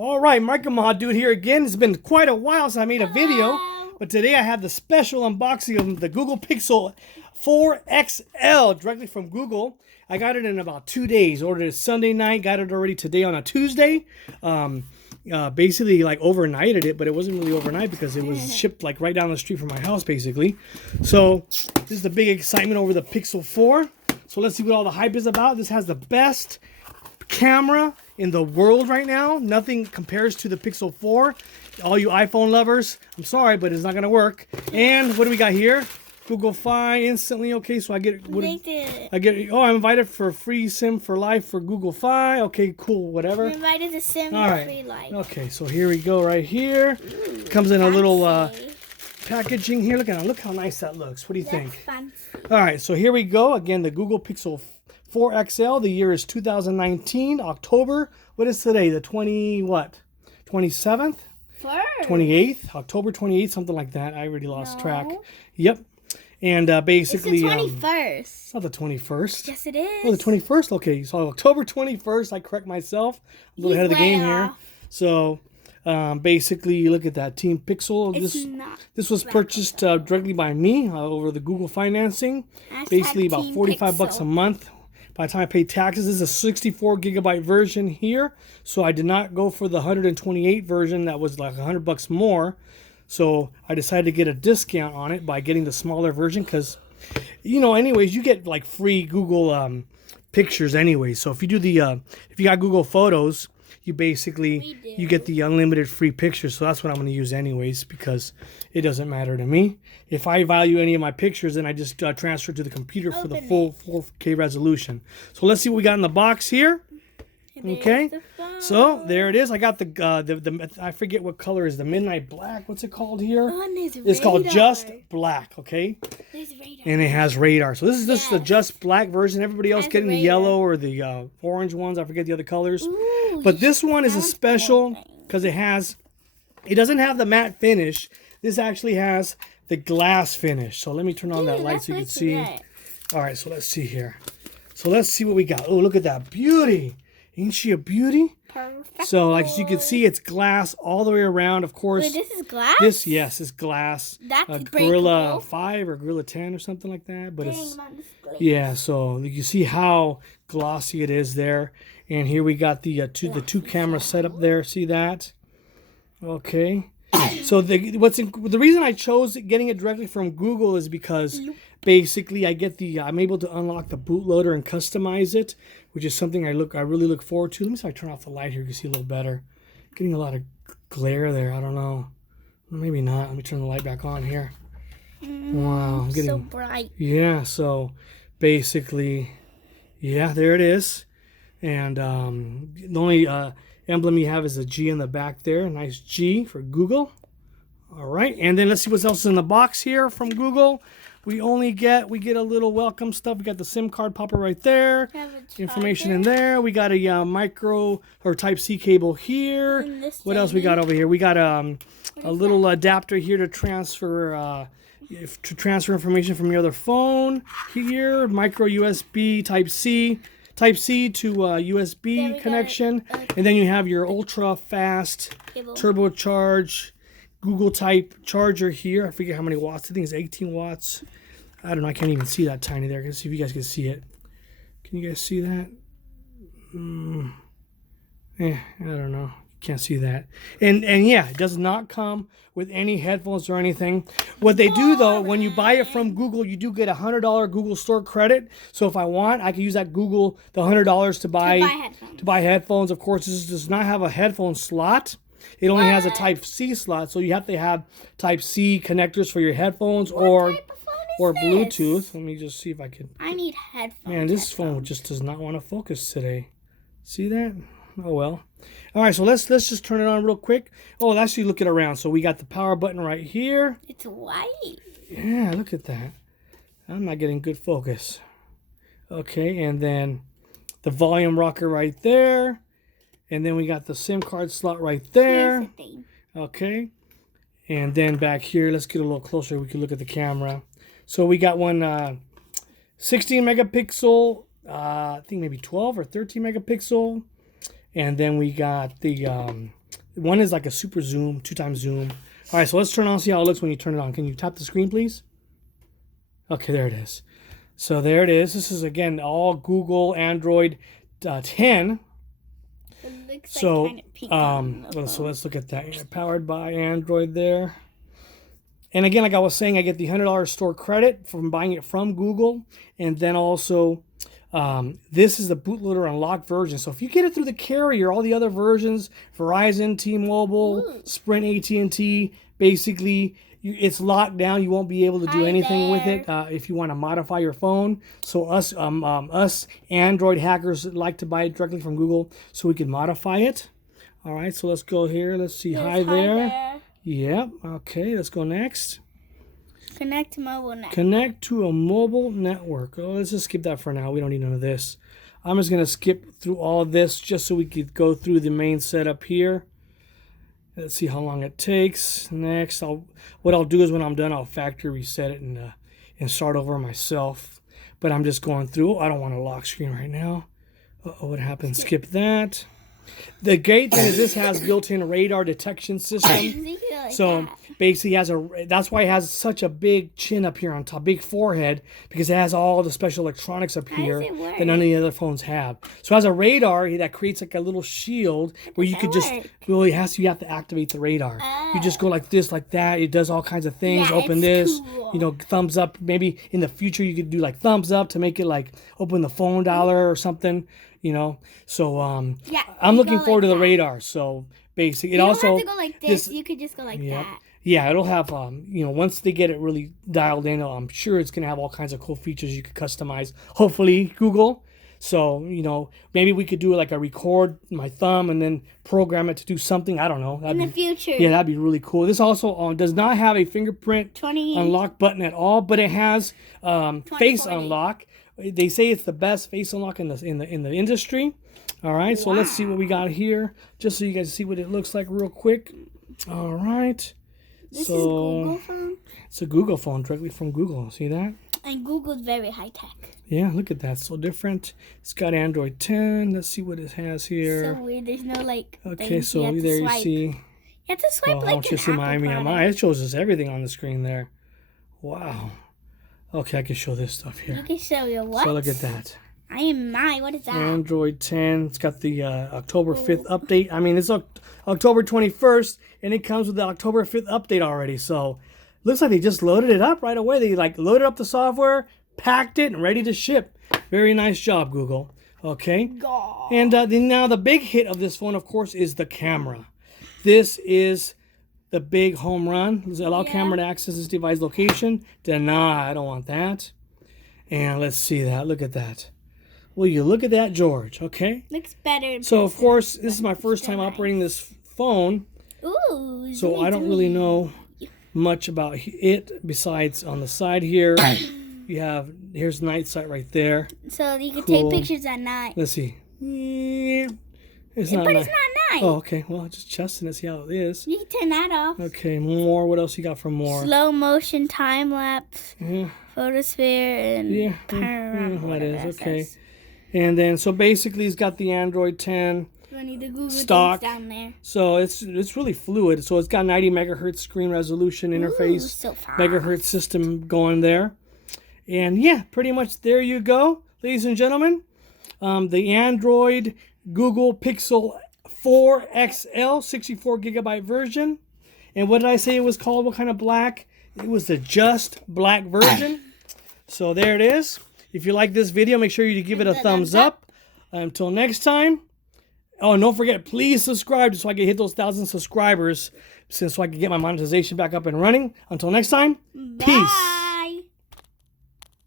All right, Micromod Dude here again. It's been quite a while since I made a video, but today I have the special unboxing of the Google Pixel 4 XL directly from Google. I got it in about 2 days. Ordered it Sunday night, got it already today on a Tuesday. Basically like overnighted it, but it wasn't really overnight because it was shipped like right down the street from my house basically. So this is the big excitement over the Pixel 4. So let's see what all the hype is about. This has the best camera in the world right now. Nothing compares to the Pixel 4. All you iPhone lovers, I'm sorry, but it's not gonna work. And what do we got here? Google Fi instantly. Okay, so I get I'm invited for a free SIM for life for Google Fi. Okay, cool, whatever. I'm invited to SIM all for right. free life. Okay, so here we go right here. Ooh, comes in a little fancy. packaging here. Look at it. Look how nice that looks. What do you think? Fancy. All right, so here we go. Again, the Google Pixel 4 XL. The year is 2019, October. What is today? The 27th? 28th? October 28th, something like that. I already lost track. Yep. And basically... It's the 21st. It's not the 21st. Yes, it is. Oh, the 21st? Okay, so October 21st. I correct myself. I'm a little ahead of the game here. So... basically, look at that Team Pixel. This was purchased directly by me over the Google financing. Basically, about $45 a month. By the time I pay taxes, this is a 64 gigabyte version here. So I did not go for the 128 version that was like $100 more. So I decided to get a discount on it by getting the smaller version because, you know, anyways, you get like free Google pictures anyway. So if you do the if you got Google Photos, you basically get the unlimited free pictures. So that's what I'm going to use anyways because it doesn't matter to me. If I value any of my pictures, then I just transfer to the computer for the full 4K resolution. So let's see what we got in the box here. Okay, so there it is. I got the I forget what color is the midnight black. What's it called here? It's called Just Black. Okay, and it has radar. So this is the Just Black version. Everybody else getting the yellow or the orange ones. I forget the other colors. Ooh, but this one is a special because it doesn't have the matte finish. This actually has the glass finish. So let me turn on that light so you can see. All right, so let's see here. So let's see what we got. Oh, look at that beauty. Ain't she a beauty? Perfect. So, like you can see, it's glass all the way around. Of course. Wait, this is glass? Yes, it's glass. That's Gorilla 5 or Gorilla 10 or something like that. But yeah. So you see how glossy it is there. And here we got the two camera setup there. See that? Okay. So the reason I chose getting it directly from Google is because basically I'm able to unlock the bootloader and customize it, which is something I really look forward to. Let me see if I turn off the light here. You can see a little better. Getting a lot of glare there. I don't know. Maybe not. Let me turn the light back on here. Wow, I'm getting so bright. Yeah. So basically, yeah, there it is. And the only emblem you have is a G in the back there. A nice G for Google. All right, and then let's see what else is in the box here from Google. We get a little welcome stuff. We got the SIM card popper right there. Information in there. We got a micro or Type-C cable here. What else we got over here? We got a little adapter here to transfer information from your other phone. Here, micro USB Type-C to USB connection, and then you have your ultra fast turbocharged Google type charger here. I forget how many watts. I think it's 18 watts. I don't know. I can't even see that tiny there. Let's see if you guys can see it. Can you guys see that? I don't know. Can't see that. And yeah, it does not come with any headphones or anything. What they do though, when you buy it from Google, you do get $100 Google Store credit. So if I want, I can use that the $100 to buy headphones. Of course, this does not have a headphone slot. It only has a Type-C slot, so you have to have Type-C connectors for your headphones or Bluetooth. Let me just see if I can. I need headphones. Man, this phone just does not want to focus today. See that? Oh well. All right, so let's just turn it on real quick. Oh, let's actually look it around. So we got the power button right here. It's white. Yeah, look at that. I'm not getting good focus. Okay, and then the volume rocker right there. And then we got the SIM card slot right there. Okay. And then back here, let's get a little closer. We can look at the camera. So we got one 16 megapixel, I think maybe 12 or 13 megapixel. And then we got the One is like a super zoom, 2x zoom. All right, so let's turn on, see how it looks when you turn it on. Can you tap the screen, please? Okay, there it is. So there it is. This is, again, all Google Android 10. It looks So, like kind of pink on the so phone. let's look at that. Powered by Android there. And again, like I was saying, I get the $100 store credit from buying it from Google. And then also, this is the bootloader unlocked version. So if you get it through the carrier, all the other versions, Verizon, T-Mobile, Sprint, AT&T, basically, it's locked down. You won't be able to do anything with it if you want to modify your phone. So us Android hackers like to buy it directly from Google so we can modify it. All right, so let's go here. Let's see. Hi there. Yep. Okay, let's go next. Connect to mobile network. Connect to a mobile network. Oh, let's just skip that for now. We don't need none of this. I'm just going to skip through all of this just so we could go through the main setup here. Let's see how long it takes. Next, what I'll do is when I'm done, I'll factory reset it and start over myself. But I'm just going through. I don't want a lock screen right now. Uh-oh, what happened? Skip that. The great thing is this has built-in radar detection system. So basically that's why it has such a big chin up here on top, big forehead, because it has all the special electronics up here that none of the other phones have. So it has a radar that creates like a little shield where you could just, well, you have to activate the radar. You just go like this, like that. It does all kinds of things. Open this, cool. Thumbs up. Maybe in the future you could do like thumbs up to make it like open the phone dialer or something. So I'm looking forward to the radar. So basically, you don't have to go like this. You could just go like that. Yeah, it'll have once they get it really dialed in, I'm sure it's gonna have all kinds of cool features you could customize. Hopefully, Google. So maybe we could do like a record my thumb and then program it to do something. I don't know. In the future. Yeah, that'd be really cool. This also does not have a fingerprint unlock button at all, but it has face unlock. They say it's the best face unlock in the industry. All right, so let's see what we got here, just so you guys see what it looks like real quick. All right. This is a Google phone? It's a Google phone directly from Google. See that? And Google's very high tech. Yeah, look at that. So different. It's got Android 10. Let's see what it has here. So weird. There's no like. Okay, so there you see. You have to swipe like an see my Apple product. It shows us everything on the screen there. Wow. Okay, I can show this stuff here. You can show your what? So look at that. What is that? Android 10. It's got the October 5th update. I mean, it's October 21st, and it comes with the October 5th update already. So looks like they just loaded it up right away. They loaded up the software, packed it, and ready to ship. Very nice job, Google. Okay. God. And now the big hit of this phone, of course, is the camera. This is the big home run. Does it allow camera to access this device location? Deny. I don't want that. And let's see that. Look at that. Will you look at that, George? Okay. Looks better. So of course, this is my first time operating this phone. Ooh. So I don't really know much about it besides on the side here. Here's night sight right there. So you can take pictures at night. Let's see. It's not night. Oh, okay. Well, just testing to see how it is. You can turn that off. Okay, more. What else you got for more? Slow motion, time lapse, photosphere, and panorama. That is okay. Says. And then so basically, it's got the Android 10 stock down there. So it's really fluid. So it's got 90 megahertz screen resolution interface, so fast. Megahertz system going there. And yeah, pretty much there you go, ladies and gentlemen. The Android Google Pixel 4 XL 64 gigabyte version. And what did I say it was called? What kind of black? It was the just black version. So there it is. If you like this video, make sure you give it a thumbs up. Until next time. Oh, and don't forget, please subscribe so I can hit those 1,000 subscribers so I can get my monetization back up and running. Until next time, peace.